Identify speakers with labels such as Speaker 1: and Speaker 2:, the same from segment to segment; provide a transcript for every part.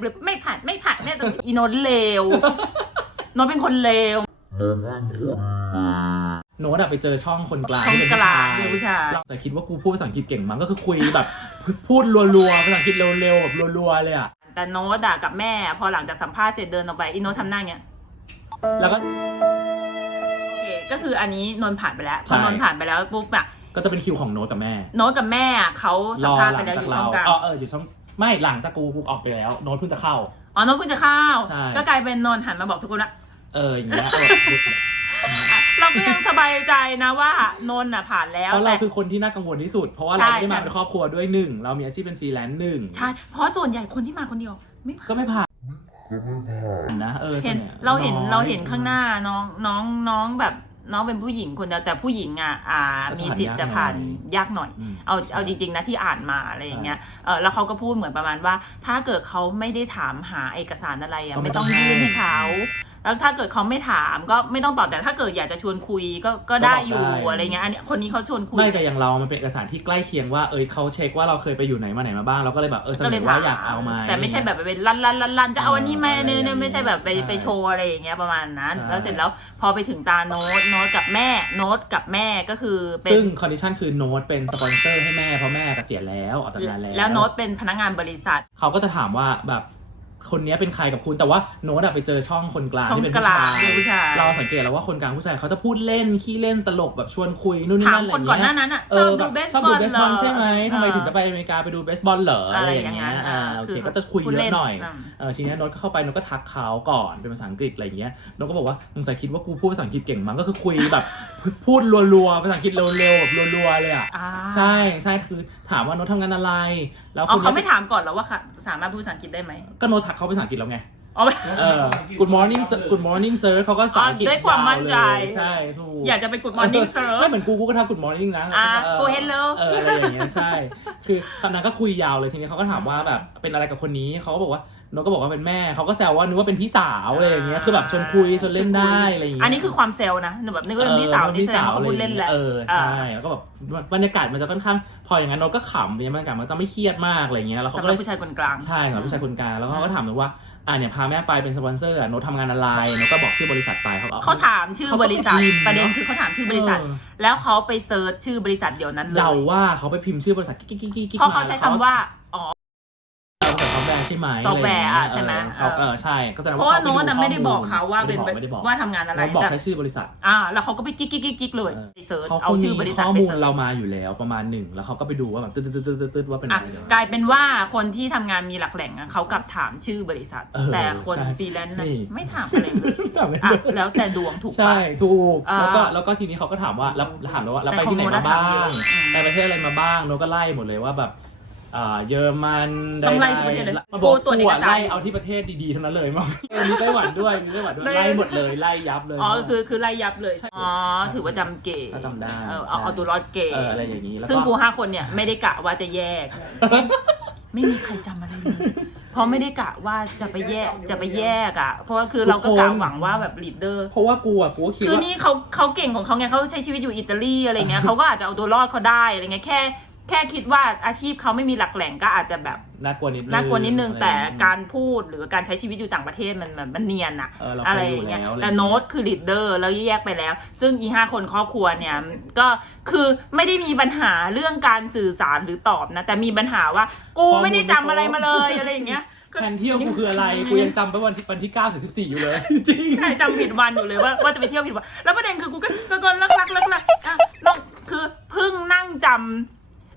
Speaker 1: หรือไม่ผ่านไม่ผ่านแน่ตัวอีโนนเลวโนนเป็นคนเลว
Speaker 2: โน้ตอะไปเจอช่องคนกลาง
Speaker 1: ช่อง
Speaker 2: ที่เป็น
Speaker 1: กลางเป็นผู้
Speaker 2: ผู้
Speaker 1: ชา
Speaker 2: ชายยเราจะคิดว่ากูพูดภาษาอังกฤษเก่งมั้งก็คือคุยแบบ พูดรัวๆภาษาอังกฤษเร็วๆแบบรัวๆเลยอะ
Speaker 1: แต่โน้ตอะกับแม่ พอหลังจากสัมภาษณ์เสร็จเดินออกไปอีโน้ตทำหน้าเงี้ย
Speaker 2: แล้วก็
Speaker 1: โอเคก็คืออันนี้นนท์ผ่านไปแล้วพ
Speaker 2: ใช่
Speaker 1: อนนท์ผ่านไปแล้วปุ๊บอะ
Speaker 2: ก็จะเป็นคิวของโน้ตกับแม่
Speaker 1: โน้ตกับแม่อะเขาสัมภาษณ์ไป
Speaker 2: ห
Speaker 1: แล้ว
Speaker 2: จ
Speaker 1: อยู่ช่องกลาง
Speaker 2: เออเอออยู่ช่อง ไม่หลังจากกูกูออกไปแล้ว โน้ตเพิ่งจะเข้า
Speaker 1: อ๋อโน้ตเพิ่งจะเข้า
Speaker 2: ใช่
Speaker 1: ก็กลายเป็นนนท์หันมาบอกทุกคนว่า
Speaker 2: เอออย่างเงี้ยเออ
Speaker 1: เราก็ยังสบายใจนะว่านนท์อะผ่านแล้ว
Speaker 2: เพราะเรา
Speaker 1: แต่
Speaker 2: คือคนที่น่ากังวลที่สุด เพราะว่า
Speaker 1: ใช่
Speaker 2: เราไม่ได้มา
Speaker 1: ใช่
Speaker 2: เป็นครอบครัวด้วยหนึ่งเรามีอาชีพเป็นฟรีแลนซ์หนึ่ง
Speaker 1: ใช่เพราะส่วนใหญ่คนที่มาคนเดียวไม่ผ่าน
Speaker 2: ก็ไม่ผ่านนะเออ
Speaker 1: เห็น
Speaker 2: ส่วใญ่
Speaker 1: เราเห็น
Speaker 2: อย
Speaker 1: เราเห็นข้างหน้าน้องน้องน้องแบบ น้องเป็นผู้หญิงคนเดียวแต่ผู้หญิงอะอ่า
Speaker 2: ก็จะ
Speaker 1: มีสิทธิ์จะ
Speaker 2: ผ่า
Speaker 1: ผ่าน
Speaker 2: น
Speaker 1: ยากหน่อย
Speaker 2: อืม
Speaker 1: เอาเอาจริง ๆนะที่อ่านมาอะไรอย่างเงี้ยเออแล้วเขาก็พูดเหมือนประมาณว่า ถ้าเกิดเขาไม่ได้ถามหาเอกสารอะไรอะ
Speaker 2: ก็ไม่
Speaker 1: ไม่ต้อง
Speaker 2: ต้อง
Speaker 1: ยื่น
Speaker 2: ให้
Speaker 1: ให้เขา แล้วถ้าเกิดเขาไม่ถามก็ไม่ต้องตอบแต่ถ้าเกิดอยากจะชวนคุยก็ก็ได้อยู่
Speaker 2: ก็บอกได้
Speaker 1: อะไรเงี้ยอันเนี้ยคนนี้เขาชวนคุย
Speaker 2: ไม่แต่อย่างเรามันเป็นเอกสารที่ใกล้เคียงว่าเอยเขาเช็คว่าเราเคยไปอยู่ไหนมาไหนมาบ้างเราก็เลยแบบเออเส
Speaker 1: ก็
Speaker 2: น
Speaker 1: เลย
Speaker 2: อ
Speaker 1: ถา
Speaker 2: ว่ามอยากเอาไหม
Speaker 1: แต่ไม่ใช่แบบไปเป็นลั่นลั่นลั่นลั่นจะเอาอันนี้ไหม
Speaker 2: เออ
Speaker 1: เนี่ยเนี่ยไม่ใช่แบบไป
Speaker 2: ใช่
Speaker 1: ไปโชว์อะไรอย่างเงี้ยประมาณนั้น
Speaker 2: ใช่
Speaker 1: แล้วเสร็จแล้วพอไปถึงตาโน้ตโน้ตกับแม่โน้ตกับแม่ก็คือเป็น
Speaker 2: ซึ่งคอนดิชันคือโน้ตเป็นสปอนเซอร์ให้แม่เพราะแม่เกษียณแล้วออกจากงานแล้ว
Speaker 1: แล้วโน้ตเป็นพนักงานบริษัท
Speaker 2: เขาก็จะถามว่าแบบ คนเนี้ยเป็นใครกับคุณแต่ว่าโน้ตอะไปเจอช่องคนกลาง
Speaker 1: ช่อง
Speaker 2: ที่เป็น
Speaker 1: ก
Speaker 2: ผู้
Speaker 1: ลาง
Speaker 2: ชาย
Speaker 1: เป็นผู้ชาย
Speaker 2: เราสังเกตแล้วว่าคนกลางผู้ชายเขาจะพูดเล่นขี้เล่นตลกแบบชวนคุยนู่นนี่
Speaker 1: ถาม
Speaker 2: นั่นอะไร
Speaker 1: คน
Speaker 2: เงี้ย
Speaker 1: ก่อนหน้านั้นอะ
Speaker 2: เอ
Speaker 1: ชอบ
Speaker 2: อแบ
Speaker 1: ดู
Speaker 2: บ
Speaker 1: เบส
Speaker 2: ชอบบ
Speaker 1: อ
Speaker 2: ดู
Speaker 1: ล
Speaker 2: เบสบอลใช่ไหมทำไมถึงจะไป
Speaker 1: เออ
Speaker 2: อเมริกาไปดูเบสบอลเหรอ
Speaker 1: อะ
Speaker 2: อะไร
Speaker 1: ไร
Speaker 2: อ
Speaker 1: อย่า
Speaker 2: ย่างง
Speaker 1: นั้
Speaker 2: เงี้
Speaker 1: น
Speaker 2: ยอ่า
Speaker 1: อ่า
Speaker 2: โอ
Speaker 1: คื
Speaker 2: เค
Speaker 1: อ
Speaker 2: ก็จะคุย
Speaker 1: พูด
Speaker 2: เย
Speaker 1: เล่
Speaker 2: อะ
Speaker 1: น
Speaker 2: หน่อย
Speaker 1: อืม
Speaker 2: เออทีเนี้ยโน้ตก็เข้าไปโน้ตก็ทักเขาก่อนเป็นภาษาอังกฤษอะไรเงี้ยโน้ตก็บอกว่าสงสัยคิดว่ากูพูดภาษาอังกฤษเก่งมั้งก็คือคุยแบบ พูดรัวๆ ภาษาอังกฤษเร็วๆแบบรัวๆเลยอะ
Speaker 1: อ่า
Speaker 2: ใช่ใช่คือถามว่าโน้ตทำงานอะไร แล้ว
Speaker 1: อ๋อ
Speaker 2: คุณ
Speaker 1: เขาไม่ถามก่อนเหรอว่าค่ะสามารถพูดภาษาอังกฤษได้ไหม
Speaker 2: ก็โน้ตทักเขาภาษาอังกฤษแล้วไง
Speaker 1: อ๋อไม่
Speaker 2: เออ Good morning sir Good morning sir เขาก็ภาษาอังกฤษ
Speaker 1: อ๋อด้วยความมั่นใจ
Speaker 2: ยาวเลยใช่ถูก
Speaker 1: อยากจะไป Good morning sir
Speaker 2: ไม่เหมือนกูกูก็ทัก Good morning นะ
Speaker 1: อ่า
Speaker 2: เออ
Speaker 1: Go hello
Speaker 2: เอออะไรอย่างเงี้ยใช่ คือคำนั้นก็คุยยาวเลยทีนี้เขาก็ถามว่าแบบเป็นอะไรกับคนนี้เขาก็บอกว่าโน้ตก็บอกว่าเป็นแม่เขาก็แซวว่านึกว่าเป็นพี่สาวอะไรอย่างเงี้ยคือแบบชวนคุยชวนเล่นได้อะไรอย่างเงี้ย
Speaker 1: อันนี้คือความเซลล์นะแบบนึกว่าเป็นพี่สาว
Speaker 2: เออ
Speaker 1: นี่แสดงว่าเขาพูดเล่นแหละ
Speaker 2: เออใช่แล้วก็แบบบรรยากาศมันจะค่อนข้าง พออย่างนั้นโน้ตก็ขำบรรยากาศมันจะไม่เครียดมากอะไรเงี้ยแล้วเขา
Speaker 1: สำห
Speaker 2: ก็
Speaker 1: รั
Speaker 2: เล
Speaker 1: บ
Speaker 2: ย
Speaker 1: ผู้ชายคนกลาง
Speaker 2: ใช่สำหรับผู้ชายคนกลางแล้วเขาก็ถามหนูว่าอ่าเนี่ยพาแม่ไปเป็นสปอนเซอร์อะโน้ตทำงานอะไรโน้ตก็บอกชื่อบริษัทไปเขาก็
Speaker 1: เขาถามชื่อบริษัท
Speaker 2: เขาก็พิมพ์
Speaker 1: ประเด็น
Speaker 2: เนอะ
Speaker 1: คือเขาถามชื่อบริษัท
Speaker 2: เออ
Speaker 1: แล้วเขาไปเซิร์ชชื่อบริษัทเดียวนั้นเลย
Speaker 2: เดาว่าเขาไปพิมพ์ชื่อบริษัทกิ๊กกิ๊กกิ๊กกิ๊ก
Speaker 1: เพราะเขาใช้คำว่าอ๋อ
Speaker 2: ใช่ไหม
Speaker 1: ซอฟต์แวร์อะใช่ไหม
Speaker 2: เออเขาเออใช่ก็แสดง
Speaker 1: เพ
Speaker 2: ว่า
Speaker 1: ราะว่า
Speaker 2: ข
Speaker 1: โน้ตน่ะไม่ได้บอกเขาว่าเป็น
Speaker 2: ไม่ได้บอก
Speaker 1: ว่าทำงานอะไร
Speaker 2: เขาบอก
Speaker 1: แต่
Speaker 2: แค่ชื่อบริษัท
Speaker 1: อ่าแล้วเขาก็ไปกิ๊กกิ๊กกิ๊กกิ๊กเลย
Speaker 2: เออ
Speaker 1: ไปเซิร์ช
Speaker 2: เขา
Speaker 1: เอาชื่อบริษัท
Speaker 2: ข้อ
Speaker 1: ไป
Speaker 2: มูล
Speaker 1: เซิร์ช
Speaker 2: เรามาอยู่แล้วประมาณหนึ่งแล้วเขาก็ไปดูว่าแบบตึ๊ดตึ๊ดตึ๊ดตึ๊ดตึ๊ดว่าเป็น
Speaker 1: อะ
Speaker 2: อะไรเดี๋ยว
Speaker 1: กลายเป็นว่าคนที่ทำงานมีหลักแหล่งอะเขากลับถามชื่อบริษัท
Speaker 2: เออ
Speaker 1: แต่คน
Speaker 2: ใช่
Speaker 1: ฟรีแลนซ์น่ะ
Speaker 2: นี่
Speaker 1: ไม่ถามอะไรเลย
Speaker 2: ถามไม่
Speaker 1: อะ
Speaker 2: ได้
Speaker 1: แล้วแต่ดวงถูก
Speaker 2: ใช่
Speaker 1: ปะ
Speaker 2: ถูก
Speaker 1: อ่า
Speaker 2: แล้วก็แล้วก็ทีนี้เขาก็ถามว่าแล้วถามเราว่าแล้วไปที่ไหนมา
Speaker 1: แต่
Speaker 2: บ้า
Speaker 1: ของโน้ตอะถามเย
Speaker 2: ง
Speaker 1: อะอืม
Speaker 2: ไปประเทศอะไรมาบ้างโน้ตก็ไล่หมดเลยว่าแบบ อ่าเยอรมัน
Speaker 1: ต้องไล่
Speaker 2: ใดๆ
Speaker 1: ทุกประเทศเลย
Speaker 2: มาบอก
Speaker 1: กูตรวจเอกสาร
Speaker 2: ไล่เอาที่ประเทศดีๆเท่านั้นเลยมั้งมีไต้หวันด้วยมีไต้หวันด้วย
Speaker 1: ไล่
Speaker 2: ไล่หมดเลยไล่ยับเลย
Speaker 1: อ๋อคือคือไล่ยับเลย
Speaker 2: ใช่
Speaker 1: อ๋อ ถือว่าจำเก๋
Speaker 2: ก็จำได้
Speaker 1: เออ
Speaker 2: ใช่
Speaker 1: เอาเอาตัวรอดเก๋
Speaker 2: เอออะไรอย่างนี้แล้วก็
Speaker 1: ซึ่งกูห้าคนเนี่ยไม่ได้กะว่าจะแยก ไม่มีใครจำอะไรเลย เพราะไม่ได้กะว่าจะไปแยกจะไปแยกอะ เพราะว่าคือเราก็กะหวังว่าแบบลีดเดอร์
Speaker 2: เพราะว่ากูอะกูก็คิด
Speaker 1: คือ
Speaker 2: ว่า
Speaker 1: นี่เขาเขาเก่งของเขาไงเขาใช้ชีวิตอยู่อิตาลีอะไรเงี้ยเขาก็อาจจะเอาตัวรอดเขาได้อะไรเงี้ยแค่ แค่คิดว่าอาชีพเขาไม่มีหลักแหล่งก็อาจจะแบบ
Speaker 2: น่ากลัวนิดนึง
Speaker 1: น่ากลัวนิดนึง
Speaker 2: อะไร
Speaker 1: แต่
Speaker 2: อย่งงี้
Speaker 1: การพูดหรือการใช้ชีวิตอยู่ต่างประเทศมันมันมันเนียนอะ
Speaker 2: เออเรา
Speaker 1: อะไร
Speaker 2: เคย
Speaker 1: อ
Speaker 2: อยู่
Speaker 1: ย่างเงี้ย
Speaker 2: แล้วอะไร
Speaker 1: แต่โน้ตคือลีดเดอร์แล้วแยกไปแล้ว ซึ่งอีห้าคนครอบครัวเนี่ยก็คือไม่ได้มีปัญหาเรื่องการสื่อสารหรือตอบนะ แต่มีปัญหาว่ากูไม่ได้จำอะไรมาเลยอะไรอย่างเงี้ยก็
Speaker 2: แผนเที่ยวกูคืออะไร กูยังจำไปวันที่วันที่9ถึง14 อยู่เลย จริง
Speaker 1: ใช่จำผิดวันอยู่เลยว่าว่าจะไปเที่ยวผิดวัน แล้วประเด็นคือกูก็ก็ก็เลิกลักเลิกลักอะน้องคือเพิ่งนั่งจำ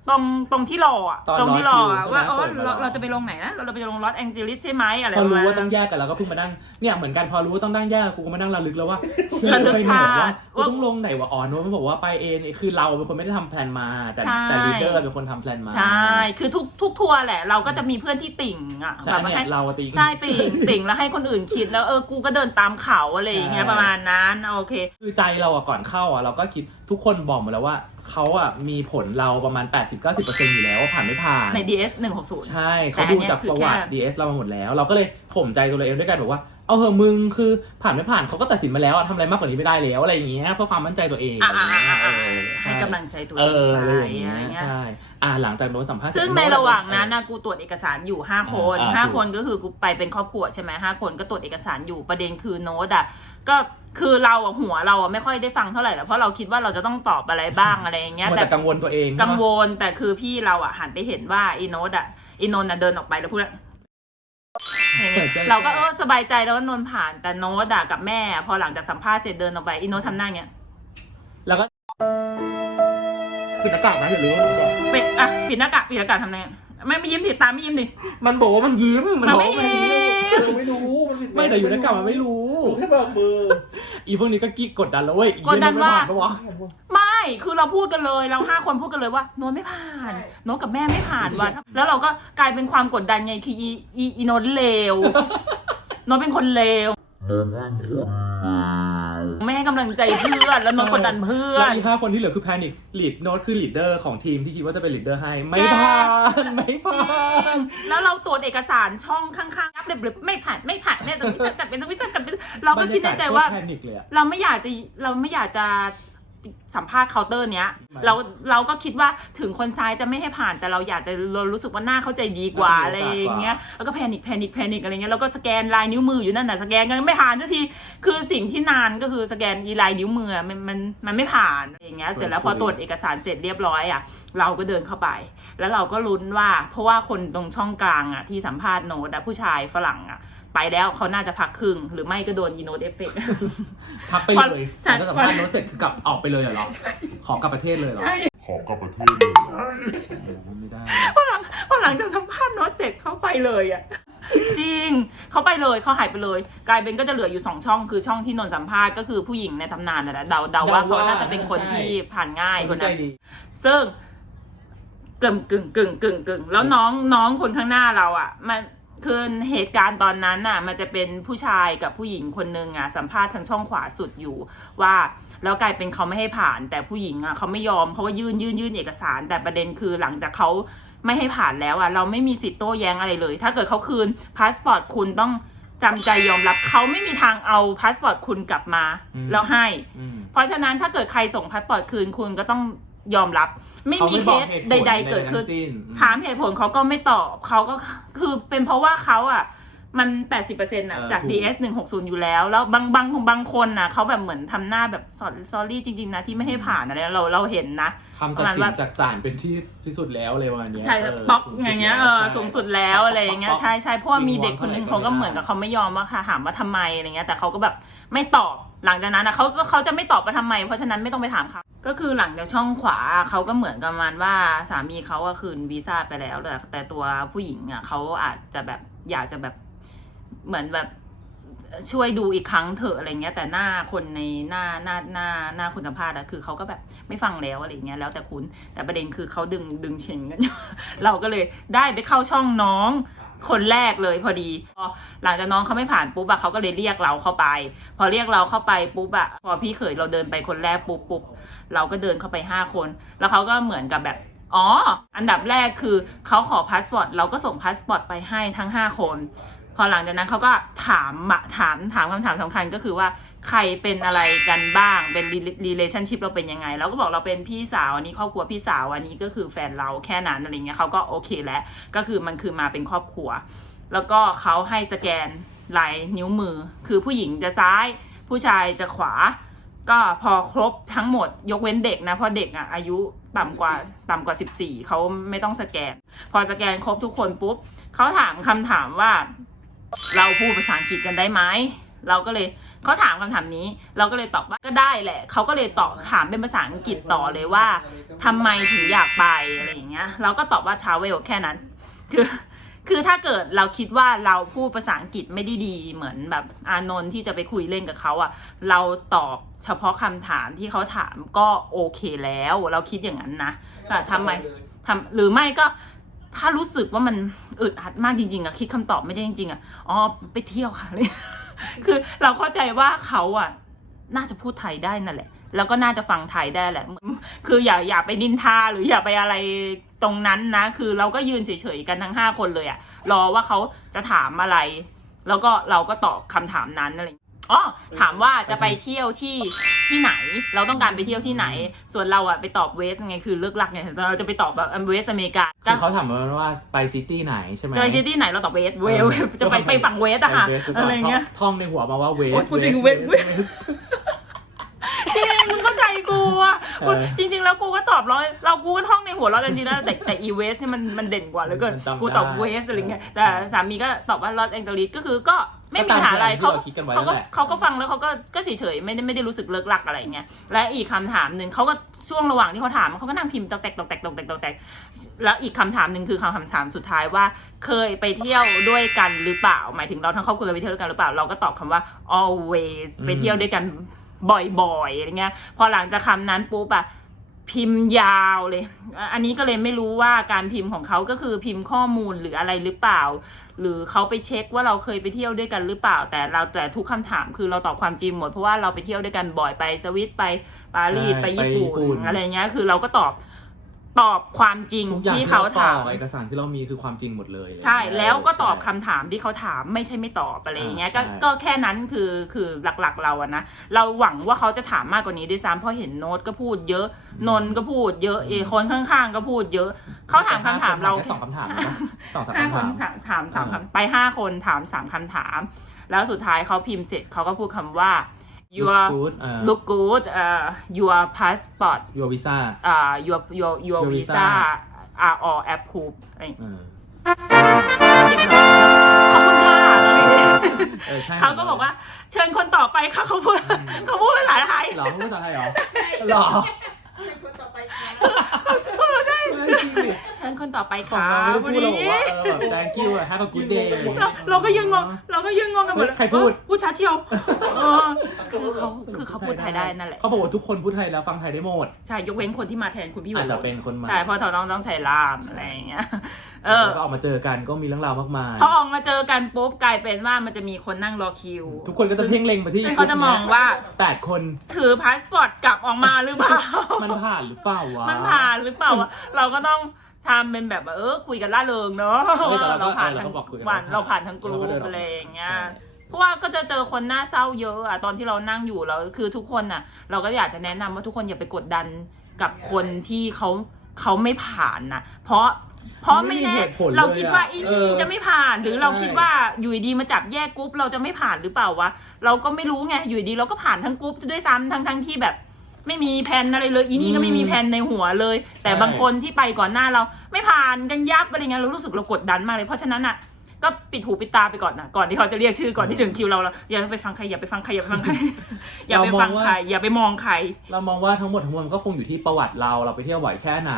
Speaker 1: ตรงตรงที่รออะ
Speaker 2: ตอน
Speaker 1: ตรงที่รออะ
Speaker 2: รอคิว
Speaker 1: ว่า
Speaker 2: ใช่ไหม
Speaker 1: อ๋อ
Speaker 2: เปิดมา
Speaker 1: เรา
Speaker 2: แล้ว
Speaker 1: เราจะไปลงไหนนะเราเราไปลงลอสแองเจลิสใช่ไหมอะไร
Speaker 2: พอรู้
Speaker 1: ประมณ
Speaker 2: ว่าต้
Speaker 1: นั้
Speaker 2: อนงแยกกันแล้วก็เพิ่งมานั่งเนี่ยเหมือนกันพอรู้ว่าต้องนั่งแยกกูก็มานั่งระลึกแล้วว่าเชื่อ
Speaker 1: ระลึก
Speaker 2: ไปไหน
Speaker 1: ชาติ
Speaker 2: ว่ากู
Speaker 1: ว่า
Speaker 2: ต้องลงไหนวะอ๋อโน้ตมันบอกว่าไปเองคือเราเป็นคนไม่ได้ทำแพลนมา แต่
Speaker 1: ใช่
Speaker 2: แต่ลีดเดอร์เป็นคนทำแพลนมา
Speaker 1: ใช่ คือทุกทุกทัวร์แหละ เราก็จะมีเพื่อนที่ติ่งอะ
Speaker 2: ใช่
Speaker 1: แบบว่า
Speaker 2: เนี่ย
Speaker 1: ให้
Speaker 2: เราอะตี
Speaker 1: ใช่ติ่งติ่งแล้วให้คนอื่นคิดแล้วเออกูก็เดินตามเขาอะไรอย่างเงี้ย
Speaker 2: ใช่
Speaker 1: ประมาณนั้นโอเค
Speaker 2: คือใจเราอะก่อนเข้าอะเราก็คิดทุกคนบอกหมดแล้วว่า เขาอะมีผลเราประมาณ 80-90%อยู่แล้วว่าผ่านไม่ผ่าน
Speaker 1: ใน DS 160
Speaker 2: ใช่
Speaker 1: แต่
Speaker 2: เขา
Speaker 1: อัน
Speaker 2: ดู
Speaker 1: เนี้ย
Speaker 2: จาก
Speaker 1: คือ
Speaker 2: ประวัติ
Speaker 1: แค่
Speaker 2: DS เรามาหมดแล้ว เราก็เลยข่มใจตัวเราเองด้วยกันบอกว่าเอาเหอะมึงคือผ่านไม่ผ่านเขาก็ตัดสินมาแล้วอะทำอะไรมากกว่านี้ไม่ได้แล้วอะไรอย่างเงี้ยเพื่อความมั่นใจตัวเอง
Speaker 1: อะอะอะอะ
Speaker 2: เออ
Speaker 1: ให้กำลังใจตัว
Speaker 2: เอ
Speaker 1: เอง
Speaker 2: อ
Speaker 1: ไป
Speaker 2: อะไรอย่าง
Speaker 1: อะไร
Speaker 2: เงี้ย
Speaker 1: เงี้ย
Speaker 2: ใช่อ่าหลังจากโน้ตสัมภาษณ์เสจ
Speaker 1: ซึ่งในระหว่างนั้นนะกูตรวจเอกสารอยู่ห้าคน
Speaker 2: อ่า
Speaker 1: ห้า
Speaker 2: ถูก
Speaker 1: คนก็คือกูไปเป็นครอบครัวใช่ไหมห้าคนก็ตรวจเอกสารอยู่ประเด็นคือโน้ตอะก็ คือเราอะหัวเราอะไม่ค่อยได้ฟังเท่าไหร่หรอกเพราะเราคิดว่าเราจะต้องตอบอะไรบ้างอะไรอย่างเงี้ย
Speaker 2: มัว
Speaker 1: แต่
Speaker 2: แต่กังวลตัวเอง
Speaker 1: กังวลแต่คือพี่เราอะหันไปเห็นว่าอีโนตอะอีนนท์อะเดินออกไปแล้วพูดว่าอย่างเงี้ย
Speaker 2: ใช่
Speaker 1: เราก็เออสบายใจแล้วว่านนท์ผ่านแต่โน้ตอะกับแม่ พอหลังจากสัมภาษณ์เสร็จเดินออกไปอีโนตทำหน้าเงี้ย
Speaker 2: แล้วก็ปิดหน้ากากนะอย่าลืม
Speaker 1: เป็ดอะปิดหน้ากากปิดหน้ากากทำไงไม่ไม่ยิ้มดิตามไม่ยิ้มดิ
Speaker 2: มันบอกว่ามันยิ้ม
Speaker 1: มัน
Speaker 2: บอก
Speaker 1: ไม่
Speaker 2: ว่า
Speaker 1: ยิ้ม
Speaker 2: มันรู้มันไม่แต่อยู่ในกากมันไม่รู้
Speaker 3: แค่แบบมือ
Speaker 2: อีพวกนี้ก็กี้กดดันแล้วเว้ยอี
Speaker 1: กดดันว่า
Speaker 2: เหี้ยมัไม่ผ่ปะวะ
Speaker 1: ไม่คือเราพูดกันเลยเราห้าคนพูดกันเลยว่าโน้ตไม่ผ่านโน้ตกับแม่ไม่ผ่านว่ะแล้วเราก็กลายเป็นความกดดันไงคืออีอีอีโน้ตเลวโน้ตเป็นคนเลว ไม่ให้กำลังใจเพื่อนแล้วโน้ตกดดันเพื่อ
Speaker 2: แล้ว
Speaker 1: น
Speaker 2: อีห้าคนที่เหลือคือแพนิคลีดโน้ตคือลีดเดอร์ของทีมที่คิดว่าจะเป็นลีดเดอร์ให้ ไม่
Speaker 1: แก
Speaker 2: ผ่านไม่ผ่าน
Speaker 1: แล้วเราตรวจเอกสารช่องข้างๆยับเลยไม่ผ่านไม่ผ่านแม่ตรงนี้จัดเป็นสวิตช์จัดเป็นเราก็คิดในใจว่า
Speaker 2: แพนิคเลยอะ
Speaker 1: เราไม่อยากจะเราไม่อยากจะ สัมภาษณ์เคาน์เตอร์เนี้ย
Speaker 2: ไม่
Speaker 1: เราเราก็คิดว่าถึงคนซ้ายจะไม่ให้ผ่านแต่เราอยากจะเรารู้สึกว่าหน้าเข้าใจดีกว่า
Speaker 2: น่าจะ
Speaker 1: อะไร
Speaker 2: มีโอกาส
Speaker 1: อย่างเงี้ยแล้วก็แพนิคแพนิคแพนิคอะไรเงี้ยแล้วก็สแกนลายนิ้วมืออยู่นั่นน่ะสแกนกันไม่ผ่านสักทีคือสิ่งที่นานก็คือสแกนอีลายนิ้วมือมันมันมันไม่ผ่านอะไรอย่างเงี้ยเสร็จแล้วพอตรวจเอกสารเสร็จเรียบร้อยอะเราก็เดินเข้าไป แล้วเราก็ลุ้นว่า เพราะว่าคนตรงช่องกลางอะที่สัมภาษณ์โน้ตอะผู้ชายฝรั่งอะ ไปแล้วเขาน่าจะพักครึ่ง หรือไม่ก็โดนอีโนตเอฟเฟก
Speaker 2: พักไปเลย
Speaker 1: ใช่
Speaker 2: หลังจากสัมภาษณ์โน้ตเสร็จคือกลับออกไปเลยเหรอ ขอกลับประเทศเลยเหรอ
Speaker 1: ใช่
Speaker 3: ขอกลับประเทศเลย
Speaker 2: โอ้ไม่ได้
Speaker 1: พอหลังพอหลังจากสัมภาษณ์โน้ตเสร็จเขาไปเลยอะจริง เขาไปเลยเขาหายไปเลย กลายเป็นก็จะเหลืออยู่สองช่องคือช่องที่นนท์สัมภาษณ์ก็คือผู้หญิงในตำนานนั่นแหละเดาเดาว่าเขาน่าจะเป็นคนที่ผ่านง่ายคน
Speaker 2: ใจ
Speaker 1: นั้น
Speaker 2: ดี
Speaker 1: ซึ่งกึ่งกึ่งกึ่งกึ่งกึ่งแล้วน้องน้องคนข้างหน้าเราอะ มัน คือเหตุการณ์ตอนนั้นน่ะ มันจะเป็นผู้ชายกับผู้หญิงคนนึงอะสัมภาษณ์ทางช่องขวาสุดอยู่ ว่าแล้วกลายเป็นเขาไม่ให้ผ่าน แต่ผู้หญิงอะเขาไม่ยอมเขาก็ยื่นยื่นยื่นเอกสาร แต่ประเด็นคือหลังจากเขาไม่ให้ผ่านแล้วอะเราไม่มีสิทธิ์โต้แย้งอะไรเลย ถ้าเกิดเขาคืนพาสปอร์ตคุณต้องจำใจยอมรับเขาไม่มีทางเอาพาสปอร์ตคุณกลับมาแล้วให้
Speaker 2: อืม
Speaker 1: เพราะฉะนั้นถ้าเกิดใครส่งพาสปอร์ตคืนคุณก็ต้อง ยอมรับ ไม่
Speaker 2: เขา
Speaker 1: มี
Speaker 2: ไม่
Speaker 1: เค
Speaker 2: บอก
Speaker 1: ส
Speaker 2: เหตุผล
Speaker 1: ใด ๆ เกิดขึ้น
Speaker 2: ใๆทั้งสิ้น
Speaker 1: ถามเหตุผลเขาก็ไม่ตอบเขาก็คือเป็นเพราะว่าเขาอะ มัน 80%อะจาก DS 160 อยู่แล้ว แล้วบางบางบางคนน่ะเขาแบบเหมือนทำหน้าแบบสอซอรี่จริง ๆ นะ ที่ไม่ให้ผ่านอะไรเราเราเห็นนะ
Speaker 2: คำตัดสินจากศาลเป็นที่พิสูจน์แล้วเลยวันนี้ย
Speaker 1: ใช่
Speaker 2: เป๊
Speaker 1: อก
Speaker 2: สูสุด
Speaker 1: อย่างเงี้ยเออ
Speaker 2: ใช่
Speaker 1: สูงสุดแล้วอะไรอย่างเงี้ย
Speaker 2: ป๊อก
Speaker 1: ใช่ใช่เพราะว่ามี
Speaker 2: วิงวอน
Speaker 1: เด็กคนนึง
Speaker 2: เท่า
Speaker 1: เขา
Speaker 2: ไหร่ก็ไม่
Speaker 1: ก็เหมือนกับ
Speaker 2: ได้
Speaker 1: เขาไม่ยอมว่าค่ะถามว่าทำไมอะไรเงี้ยแต่เขาก็แบบไม่ตอบหลังจากนั้นนะเขาก็เขาจะไม่ตอบว่าทำไม เพราะฉะนั้นไม่ต้องไปถามเขาก็คือหลังจากช่องขวาเขาก็เหมือนกับมันว่าสามีเขาอะคืนวีซ่าไปแล้วแต่แต่ตัวผู้หญิงอะเขาอาจจะแบบอยากจะแบบ เหมือนแบบช่วยดูอีกครั้งเถอะอะไรเงี้ย แต่หน้าคนในหน้าหน้าหน้าหน้าคุณสัมภาษณ์อะคือเขาก็แบบไม่ฟังแล้วอะไรเงี้ยแล้วแต่คุณแต่ประเด็นคือเขาดึงดึงเชงกันอยู่เราก็เลยได้ไปเข้าช่องน้องคนแรกเลยพอดีพอหลังจากน้องเขาไม่ผ่านปุ๊บอะเขาก็เลยเรียกเราเข้าไป พอเรียกเราเข้าไปปุ๊บอะพอพี่เขยเราเดินไปคนแรกปุ๊บปุ๊บเราก็เดินเข้าไปห้าคน แล้วเขาก็เหมือนกับแบบอ๋อ อันดับแรกคือเขาขอพาสปอร์ตเราก็ส่งพาสปอร์ตไปให้ทั้งห้าคน อหลังจากนั้นเขาก็ถามมาถามถามคำถามสำคัญก็คือว่าใครเป็นอะไรกันบ้างเป็น relationship เราเป็นยังไง เราก็บอกเราเป็นพี่สาวอันนี้ครอบครัวพี่สาวอันนี้ก็คือแฟนเราแค่นั้นอะไรเงี้ยเขาก็โอเคแล้วก็คือมันคือมาเป็นครอบครัว แล้วก็เขาให้สแกนลายนิ้วมือ คือผู้หญิงจะซ้าย ผู้ชายจะขวา ก็พอครบทั้งหมดยกเว้นเด็กนะเพราะเด็กอะอายุต่ำกว่าต่ำกว่า 14 เขาไม่ต้องสแกน พอสแกนครบทุกคนปุ๊บเขาถามคำถามว่า เราพูดภาษาอังกฤษกันได้ไหมเราก็เลยเขาถามคำถามนี้ เราก็เลยตอบว่าก็ได้แหละเขาก็เลยตอบถามเป็นภาษาอังกฤษต่อเลยว่าทำไมถึงอยากไปอะไรอย่างเงี้ย เราก็ตอบว่า travel แค่นั้น คือ คือถ้าเกิดเราคิดว่าเราพูดภาษาอังกฤษไม่ได้ดีเหมือนแบบอานนท์ที่จะไปคุยเล่นกับเขาอะเราตอบเฉพาะคำถามที่เขาถามก็โอเคแล้ว เราคิดอย่างนั้นนะแต่ทำไมทำหรือไม่ก็ ถ้ารู้สึกว่ามันอึดอัดมากจริงๆอะคิดคำตอบไม่ได้จริงๆอะอ๋อไปเที่ยวค่ะคือเราเข้าใจว่าเขาอะน่าจะพูดไทยได้นั่นแหละ แล้วก็น่าจะฟังไทยได้แหละ คืออย่าอย่าไปนินทาหรืออย่าไปอะไรตรงนั้นนะ คือเราก็ยืนเฉยๆกันทั้งห้าคนเลยอะรอว่าเขาจะถามอะไร แล้วก็เราก็ตอบคำถามนั้นอะไร อย่างเงี้ยอ๋อถามว่าจะไปเที่ยวที่ที่ไหน เราต้องการไปเที่ยวที่ไหน ส่วนเราอะไปตอบเวสไงคือเลือกหลักไงเราจะไปตอบแบบเวสอเมริกา
Speaker 2: คือเขาถามมาว่าไปซิตี้ไหนใช่ไหม
Speaker 1: จะไปซิตี้ไหนเราตอบเวสเวสเวสจะไปไปฝั่งเวสอะค่ะ
Speaker 2: ป West
Speaker 1: อะไรเงี้ย
Speaker 2: ท่องในหัวมาว่าเวส
Speaker 1: โอ๊ยพูดจริง West West จริงมึงเข้าใจกูอะ
Speaker 2: เออ
Speaker 1: จริง ๆ แล้วกูก็ตอบเราเรากูก็ท่องในหัวเราจริงๆนะแต่แต่อีเวสเนี่ยมันมันเด่นกว่าเหลือเกิน
Speaker 2: มันจำ
Speaker 1: กูตอบ
Speaker 2: ได้
Speaker 1: เวสอะไรเงี้ยแต่สามีก็ตอบว่าลอสแองเจลิสก็คือก็ ไม่มีปัญหาอะไร
Speaker 2: ก็
Speaker 1: เขา
Speaker 2: ตามแผนที่เราคิดกันไว้
Speaker 1: เขาก็
Speaker 2: นั่นแหละ
Speaker 1: เขาก็ฟังแล้วเขาก็ก็เฉยๆไม่ได้ไม่ได้รู้สึกเลิกลักอะไรเงี้ยและอีกคำถามหนึ่งเขาก็ช่วงระหว่างที่เขาถามเขาก็นั่งพิมพ์ตอกแตกตอกแตกตอกแตกตอกแตกแล้วอีกคำถามหนึ่งคือคำถามสุดท้ายว่า เคยไปเที่ยวด้วยกันหรือเปล่า หมายถึงเราทั้งครอบครัวเคยไปเที่ยวด้วยกันหรือเปล่าเราก็ตอบคำว่า always ไปเที่ยวด้วยกันบ่อยๆอะไรเงี้ยพอหลังจากคำนั้นปุ๊บอะ พิมพ์ยาวเลยอะอันนี้ก็เลยไม่รู้ว่าการพิมพ์ของเขาก็คือพิมพ์ข้อมูลหรืออะไรหรือเปล่า หรือเขาไปเช็คว่าเราเคยไปเที่ยวด้วยกันหรือเปล่า แต่เราแต่ทุกคำถามคือเราตอบความจริงหมดเพราะว่าเราไปเที่ยวด้วยกันบ่อยไปสวิตไปปารีส
Speaker 2: ใช่
Speaker 1: ไปญี่ปุ่
Speaker 2: ไปญี่ปุ่
Speaker 1: น
Speaker 2: น
Speaker 1: อะไรเงี้ยคือเราก็ตอบ ตอบความจริง
Speaker 2: ทุกอย่าง
Speaker 1: ที่
Speaker 2: ที่
Speaker 1: เขา
Speaker 2: เขา
Speaker 1: ถาม
Speaker 2: เอกสารที่เรามีคือความจริงหมดเลย
Speaker 1: ใช่แล้วก็ตอบ
Speaker 2: ใช่
Speaker 1: คำถามที่เขาถามไม่ใช่ไม่ตอบอะไรอย่างเงี้ย
Speaker 2: อ่า
Speaker 1: ก็
Speaker 2: ใช่
Speaker 1: ก็แค่นั้นคือคือหลักๆเราอะนะเราหวังว่าเขาจะถามมากกว่านี้ด้วยซ้ำเพราะเห็นโน้ตก็พูดเยอะนนท์ก็พูดเยอะเอคนข้างๆ ก็พูดเยอะเขาถามคำถามเรา
Speaker 2: แค่สองคำถามเนอะสองสาม
Speaker 1: ห้า
Speaker 2: คำ
Speaker 1: ค
Speaker 2: ถานม
Speaker 1: ถามถามสามคำไปห้าคนถามสามคำถาม แล้วสุดท้ายเขาพิมพ์เสร็จเขาก็พูดคำว่า your
Speaker 2: Looks good เอ่อ
Speaker 1: look good uh, your passport
Speaker 2: your visa
Speaker 1: uh, your your your
Speaker 2: Your
Speaker 1: visa
Speaker 2: visa
Speaker 1: are all approved อะไรอย่างเงี้ย
Speaker 2: เออ
Speaker 1: ขอบคุณค่ะอะไรอย่างเงี้ย
Speaker 2: เออใช่
Speaker 1: เขาก็บอกว่าเชิญคนต่อไปค่ะเขาพูดเขาพูดภาษาไทย
Speaker 2: เหรอพูดภาษาไทยเหรอเหรอ
Speaker 4: ใช่คนต่อไปค่ะ
Speaker 2: ไม่จริงดิ
Speaker 1: เชิญ คนต่อไป
Speaker 2: ของ
Speaker 1: ค่ะ
Speaker 2: เราไม่ได้พูดเราบอกว่าเออแบบ thank you have a good day
Speaker 1: เราเราก็ยังงงเราก็ยังงงกันหมด
Speaker 2: ใครพูด
Speaker 1: เออพูดชัดเชียวเออคือเขาคือเขาพูดไทยได้นั่นแหละ
Speaker 2: เขาบอกว่าทุกคนพูดไทยแล้วฟังไทยได้หมด
Speaker 1: ใช่ยกเว้นคนที่มาแทนคุณพี่ห
Speaker 2: อาจ
Speaker 1: ว
Speaker 2: จะเป็นคนใหม่
Speaker 1: ใช่เพราะเขาต้องต้องใช้ล่ามอะไรอย่างเงี้ย เออ
Speaker 2: แล้วก็ออกมาเจอกันก็มีเรื่องราวมากมาย
Speaker 1: พอออกมาเจอกันปุ๊บกลายเป็นว่ามันจะมีคนนั่งรอคิว
Speaker 2: ทุกคนก็จะเพ่งเล็งไปที่
Speaker 1: ซึ่งเขาจะมองว่า
Speaker 2: แปดคน
Speaker 1: ถือพาสปอร์ตกลับออกมาหรือเปล่า
Speaker 2: มันผ่านหรือเปล่าวะ
Speaker 1: มันผ่านหรือเปล่าวะเราก็ต้อง ทำเป็นแบบว่าเออคุยกันล่าเริงเนาะ
Speaker 2: เออแต่เราก็
Speaker 1: เราผ่าน
Speaker 2: เออเรา
Speaker 1: ทั้
Speaker 2: ก็
Speaker 1: ง
Speaker 2: บอกคุยกัน
Speaker 1: วัน
Speaker 2: ว่า
Speaker 1: เราผ่านทั้งกลุ่
Speaker 2: เราก็เดิน
Speaker 1: ม
Speaker 2: ออกมา
Speaker 1: อะไรอย่างเงี้ย
Speaker 2: ใช่
Speaker 1: เพราะว่าก็จะเจอคนหน้าเศร้าเยอะอะตอนที่เรานั่งอยู่เราคือทุกคนน่ะเราก็อยากจะแนะนำว่าทุกคนอย่าไปกดดันกับคนที่เขาเขาไม่ผ่านนะเพราะเพราะไม่แน่
Speaker 2: ไม่มีเหตุผลเลยอะ
Speaker 1: เราคิดว่าอี
Speaker 2: เอ
Speaker 1: นี่
Speaker 2: อ
Speaker 1: จะไม่ผ่าน หรือเรา
Speaker 2: ใช่
Speaker 1: คิดว่าอยู่ดีๆมาจับแยกกรุ๊ปเราจะไม่ผ่านหรือเปล่าวะเราก็ไม่รู้ไงอยู่ดีเราก็ผ่านทั้งกรุ๊ปด้วยซ้ำทั้งทั้งที่แบบ ไม่มีแผนอะไรเลยอีนี่ก็ไม่มีแผนในหัวเลย แต่บางคนที่ไปก่อนหน้าเราไม่ผ่านกันยับอะไรเงี้ยเรารู้สึกเรากดดันมากเลยเพราะฉะนั้นอะ ก็ปิดหูปิดตาไปก่อนนะก่อนที่เขาจะเรียกชื่อก่อนที่ถึงคิวเราเราอย่าไปฟังใครอย่าไปฟังใครอย่าไปฟังใครอย่าไปฟังใครอย่าไปมองใคร
Speaker 2: เรามองว่าทั้งหมดทั้งมวลมันก็คงอยู่ที่ประวัติเราเราไปเที่ยวบ่อยแค่ไหน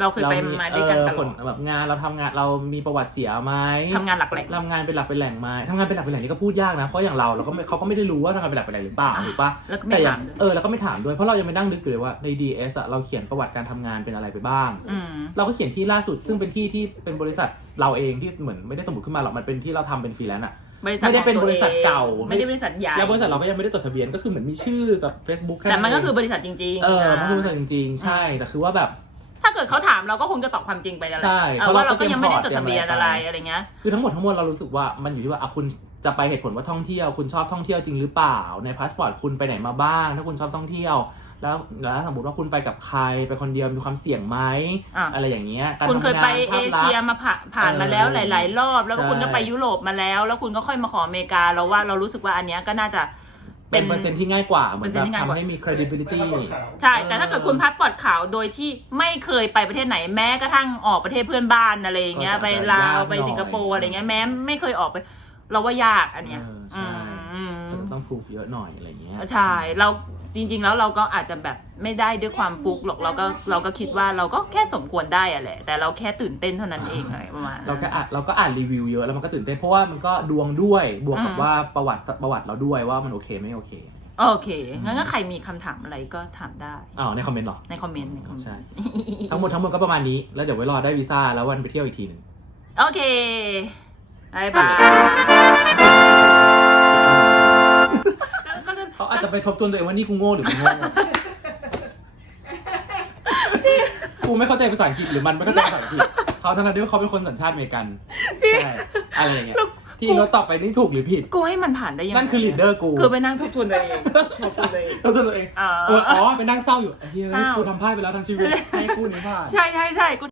Speaker 1: เราเคยไปมาด้วยกันตลอด
Speaker 2: เแบบงานเราทำงานเรามีประวัติเสียไหม
Speaker 1: ทำงานหลักแหล่ง
Speaker 2: ทำงานเป็นหลักเป็นแหล่งไหมทำงานเป็นหลักเป็นแหล่งนี่ก็พูดยากนะเพราะอย่างเราเราก็ไม่เขาก็ไม่ได้รู้ว่าทำงานเป็นหลักเป็นแหล่งหรือเปล่าถูกปะ
Speaker 1: แล้วก็ไม่
Speaker 2: แต่อย่า
Speaker 1: ถางมด้วย
Speaker 2: เออแล้วก็ไม่ถามด้วยเพราะเรายังไม่นั่งนึกอยู่เลยว่าใน DS อะเราเขียนประวัติการทำงานเป็นอะไรไปบ้าง
Speaker 1: อืม
Speaker 2: เราก็เขียนที่ล่าสุดซึ่งเป็นที่ที่เป็นบริษัท เราเองที่เหมือนไม่ได้สมมติขึ้นมาหรอกมันเป็นที่เราทำเป็นฟรีแลนซ์อะ
Speaker 1: บริษัท
Speaker 2: ไม่ได้เป็น
Speaker 1: ของตัว
Speaker 2: บริษัทเก่า
Speaker 1: องไม่ได้บริษัทใหญ่
Speaker 2: แล้วบริษัทเราก็ยังไม่ได้จดทะเบียนก็คือเหมือนมีชื่อกับ Facebook แค่
Speaker 1: แต่มันก็คือ
Speaker 2: เง
Speaker 1: บริษัทจริงๆ
Speaker 2: เออ
Speaker 1: นะ
Speaker 2: มันคือบริษัทจริงๆ ใช่แต่คือว่าแบบ
Speaker 1: ถ้าเกิดเขาถามเราก็คงจะตอบความจริงไปแล้วแหละ
Speaker 2: ใช่
Speaker 1: เอา
Speaker 2: เพราะ
Speaker 1: ว่า
Speaker 2: เรา
Speaker 1: เราก็ยังไม่ได้จด
Speaker 2: เตรียม
Speaker 1: ทะเบียน
Speaker 2: พอร์ต
Speaker 1: อะไร
Speaker 2: เตรียมอะไร
Speaker 1: อะไรเงี้ย
Speaker 2: คือทั้งหมดทั้งมวลเรารู้สึกว่ามันอยู่ที่ว่าอะคุณจะไปเหตุผลว่าท่องเที่ยว คุณชอบท่องเที่ยวจริงหรือเปล่า ในพาสปอร์ตคุณไปไหนมาบ้าง ถ้าคุณชอบท่องเที่ยว แล้วแล้วสมมติว่าคุณไปกับใครไปคนเดียวมีความเสี่ยงไหม
Speaker 1: อะ
Speaker 2: อะไรอย่างเงี้ยการ
Speaker 1: คุณเคย
Speaker 2: ทำงาน
Speaker 1: ไปเอ
Speaker 2: ภาพลักษณ์
Speaker 1: เชียมาผ่าผ่านมาแล้ว
Speaker 2: เออ
Speaker 1: หลาย ๆ รอบ แล้วก็
Speaker 2: ใช่
Speaker 1: คุณก็ไปยุโรปมาแล้ว แล้วคุณก็ค่อยมาขออเมริกาเราว่าเรารู้สึกว่าอันเนี้ยก็น่าจะ
Speaker 2: เป็นเปอร์เซ็นต์ที่ง่ายกว่าเหมือน
Speaker 1: เปอร์เซ็นต์ที่ง่ายก
Speaker 2: แบบทำ
Speaker 1: ว่า
Speaker 2: ให้มี credibility
Speaker 1: ใช่ แต่ถ้าเกิดคุณพาสปอร์ตขาวโดยที่ไม่เคยไปประเทศไหนแม้กระทั่งออกประเทศเพื่อนบ้านอะไรอย่างเงี้ย
Speaker 2: ก็จะ
Speaker 1: ไปลาว ยา
Speaker 2: กหน่อย
Speaker 1: ไปสิงคโปร์อะไรเงี้ยแม้ไม่เคยออกไป เราว่ายากอันเนี้ย
Speaker 2: เออใช่
Speaker 1: อืม
Speaker 2: อาจจะต้อง proof เยอะหน่อยอะไรอย่างเงี้ย
Speaker 1: ใช่เราจริง ๆ แล้วเราก็อาจจะแบบไม่ได้ด้วยความฟุกหรอกเราก็เราก็คิดว่าเราก็แค่สมควรได้อะแหละ แต่เราแค่ตื่นเต้นเท่านั้นเองอะไรประมาณนั้น
Speaker 2: เราแค่อ่านเราก็อ่านรีวิวเยอะแล้วมันก็ตื่นเต้นเพราะว่ามันก็ดวงด้วยบวกกับ
Speaker 1: อืม
Speaker 2: ว่าประวัติประวัติเราด้วยว่ามันโอเคไม่โอเค
Speaker 1: โอเค งั้นก็ใครมีคำถามอะไรก็ถามได้
Speaker 2: อ้าวในคอมเมนต์เหรอ
Speaker 1: ในคอมเมนต์ในคอมเมน
Speaker 2: ใช่
Speaker 1: ต์
Speaker 2: ทั้งหมดทั้งหมดก็ประมาณนี้แล้วเดี๋ยวไว้รอได้วีซ่าแล้ววันไปเที่ยวอีกทีหนึ่ง
Speaker 1: โอเคบายบาย
Speaker 2: เขาอาจจะไปทบทวนตัวเองว่านี่กูโง่หรือกูโง่กูไม่เข้าใจภาษาอังกฤษหรือมันไม่เข้าใจภาษาอังกฤษเขาทั้งนั้นที่ว่าเขาเป็นคนสัญชาติอเมริกันใช่อะไรอย่างเงี้ยที่โน้ตตอบไปนี่ถูกหรือผิด
Speaker 1: กูให้มันผ่านได้ยังไง
Speaker 2: นั่นคือลีดเดอร์กู
Speaker 1: คือไปนั่งทบทวนตัวเองทบทวนตัวเอง
Speaker 2: เราตัวเอง
Speaker 1: อ่า
Speaker 2: เอออ๋อไปนั่งเศร้าอยู่ไอ้เฮีย
Speaker 1: เศร้า
Speaker 2: กูทำพลาดไปแล้วทั้งชีวิตให้คู่นี้ผ่าน
Speaker 1: ใช่ใช่ใช่กู